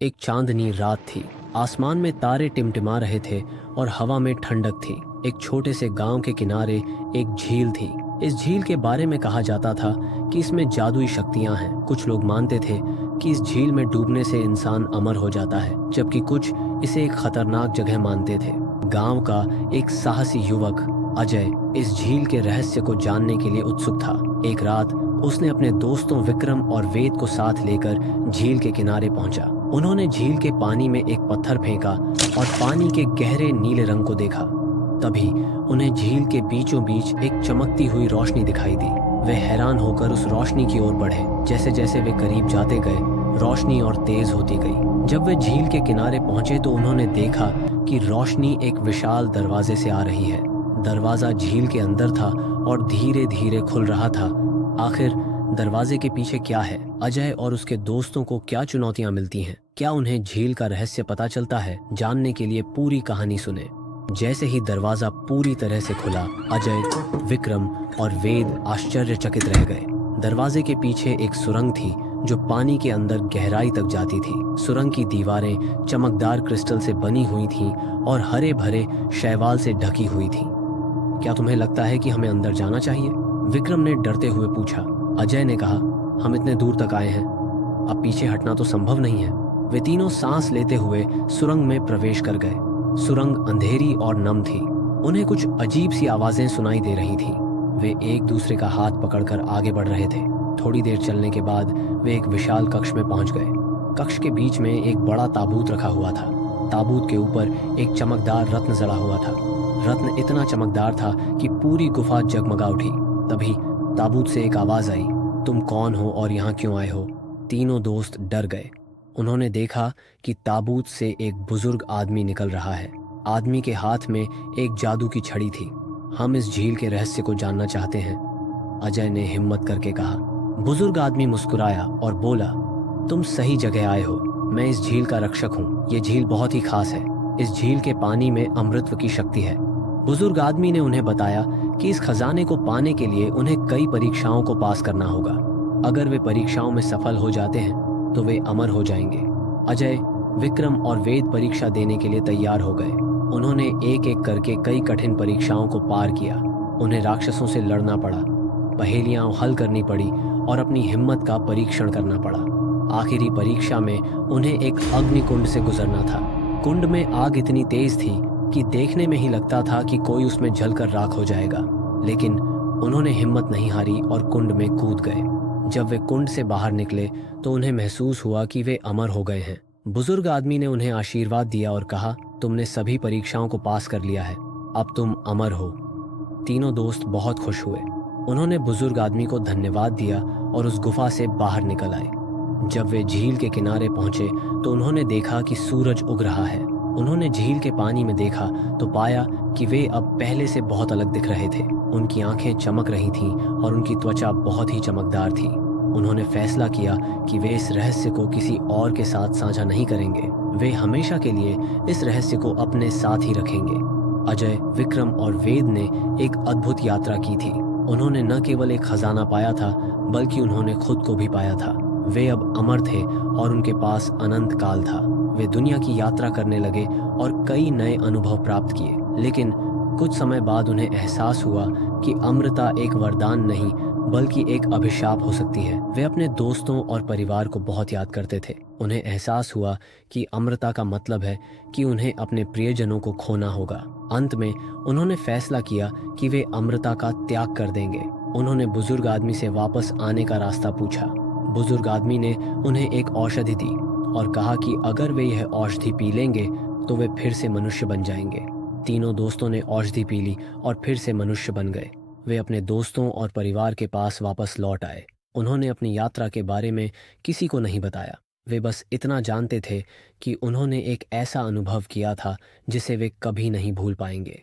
एक चांदनी रात थी। आसमान में तारे टिमटिमा रहे थे और हवा में ठंडक थी। एक छोटे से गांव के किनारे एक झील थी। इस झील के बारे में कहा जाता था कि इसमें जादुई शक्तियां हैं। कुछ लोग मानते थे कि इस झील में डूबने से इंसान अमर हो जाता है, जबकि कुछ इसे एक खतरनाक जगह मानते थे। गांव का एक साहसी युवक अजय इस झील के रहस्य को जानने के लिए उत्सुक था। एक रात उसने अपने दोस्तों विक्रम और वेद को साथ लेकर झील के किनारे पहुंचा। उन्होंने झील के पानी में एक पत्थर फेंका और पानी के गहरे नीले रंग को देखा। तभी उन्हें झील के बीचों बीच एक चमकती हुई रोशनी दिखाई दी। वे हैरान होकर उस रोशनी की ओर बढ़े। जैसे जैसे वे करीब जाते गए, रोशनी और तेज होती गई। जब वे झील के किनारे पहुंचे तो उन्होंने देखा कि रोशनी एक विशाल दरवाजे से आ रही है। दरवाजा झील के अंदर था और धीरे धीरे खुल रहा था। आखिर दरवाजे के पीछे क्या है? अजय और उसके दोस्तों को क्या चुनौतियां मिलती हैं? क्या उन्हें झील का रहस्य पता चलता है? जानने के लिए पूरी कहानी सुने। जैसे ही दरवाजा पूरी तरह से खुला, अजय, विक्रम और वेद आश्चर्यचकित रह गए। दरवाजे के पीछे एक सुरंग थी जो पानी के अंदर गहराई तक जाती थी। सुरंग की दीवारें चमकदार क्रिस्टल से बनी हुई थीं और हरे भरे शैवाल से ढकी हुई थीं। क्या तुम्हें लगता है कि हमें अंदर जाना चाहिए? विक्रम ने डरते हुए पूछा। अजय ने कहा, हम इतने दूर तक आए हैं, अब पीछे हटना तो संभव नहीं है। वे तीनों सांस लेते हुए सुरंग में प्रवेश कर गए। सुरंग अंधेरी और नम थी। उन्हें कुछ अजीब सी आवाजें सुनाई दे रही थीं। वे एक दूसरे का हाथ पकड़कर आगे बढ़ रहे थे। थोड़ी देर चलने के बाद वे एक विशाल कक्ष में पहुंच गए। कक्ष के बीच में एक बड़ा ताबूत रखा हुआ था। ताबूत के ऊपर एक चमकदार रत्न जड़ा हुआ था। रत्न इतना चमकदार था कि पूरी गुफा जगमगा उठी। तभी ताबूत से एक आवाज आई, तुम कौन हो और यहाँ क्यों आए हो? तीनों दोस्त डर गए। उन्होंने देखा कि ताबूत से एक बुजुर्ग आदमी निकल रहा है। आदमी के हाथ में एक जादू की छड़ी थी। हम इस झील के रहस्य को जानना चाहते हैं, अजय ने हिम्मत करके कहा। बुजुर्ग आदमी मुस्कुराया और बोला, तुम सही जगह आए हो। मैं इस झील का रक्षक हूँ। ये झील बहुत ही खास है। इस झील के पानी में अमृत की शक्ति है। बुजुर्ग आदमी ने उन्हें बताया कि इस खजाने को पाने के लिए उन्हें कई परीक्षाओं को पास करना होगा। अगर वे परीक्षाओं में सफल हो जाते हैं तो वे अमर हो जाएंगे। अजय, विक्रम और वेद परीक्षा देने के लिए तैयार हो गए। उन्होंने एक एक करके कई कठिन परीक्षाओं को पार किया। उन्हें राक्षसों से लड़ना पड़ा, पहेलियां हल करनी पड़ी और अपनी हिम्मत का परीक्षण करना पड़ा। आखिरी परीक्षा में उन्हें एक अग्निकुंड से गुजरना था। कुंड में आग इतनी तेज थी कि देखने में ही लगता था कि कोई उसमें जलकर राख हो जाएगा। लेकिन उन्होंने हिम्मत नहीं हारी और कुंड में कूद गए। जब वे कुंड से बाहर निकले तो उन्हें महसूस हुआ कि वे अमर हो गए हैं। बुजुर्ग आदमी ने उन्हें आशीर्वाद दिया और कहा, तुमने सभी परीक्षाओं को पास कर लिया है, अब तुम अमर हो। तीनों दोस्त बहुत खुश हुए। उन्होंने बुजुर्ग आदमी को धन्यवाद दिया और उस गुफा से बाहर निकल आए। जब वे झील के किनारे पहुंचे तो उन्होंने देखा कि सूरज उग रहा है। उन्होंने झील के पानी में देखा तो पाया कि वे अब पहले से बहुत अलग दिख रहे थे। उनकी आंखें चमक रही थीं और उनकी त्वचा बहुत ही चमकदार थी। उन्होंने फैसला किया कि वे इस रहस्य को किसी और के साथ साझा नहीं करेंगे। वे हमेशा के लिए इस रहस्य को अपने साथ ही रखेंगे। अजय, विक्रम और वेद ने एक अद्भुत यात्रा की थी। उन्होंने न केवल एक खजाना पाया था, बल्कि उन्होंने खुद को भी पाया था। वे अब अमर थे और उनके पास अनंत काल था। वे दुनिया की यात्रा करने लगे और कई नए अनुभव प्राप्त किए। लेकिन कुछ समय बाद उन्हें एहसास हुआ कि अमृता एक वरदान नहीं बल्कि एक अभिशाप हो सकती है। वे अपने दोस्तों और परिवार को बहुत याद करते थे। उन्हें एहसास हुआ कि अमृता का मतलब है कि उन्हें अपने प्रियजनों को खोना होगा। अंत में उन्होंने फैसला किया कि वे अमृता का त्याग कर देंगे। उन्होंने बुजुर्ग आदमी से वापस आने का रास्ता पूछा। बुजुर्ग आदमी ने उन्हें एक औषधि दी और कहा कि अगर वे यह औषधि पी लेंगे तो वे फिर से मनुष्य बन जाएंगे। तीनों दोस्तों ने औषधि पी ली और फिर से मनुष्य बन गए। वे अपने दोस्तों और परिवार के पास वापस लौट आए। उन्होंने अपनी यात्रा के बारे में किसी को नहीं बताया। वे बस इतना जानते थे कि उन्होंने एक ऐसा अनुभव किया था जिसे वे कभी नहीं भूल पाएंगे।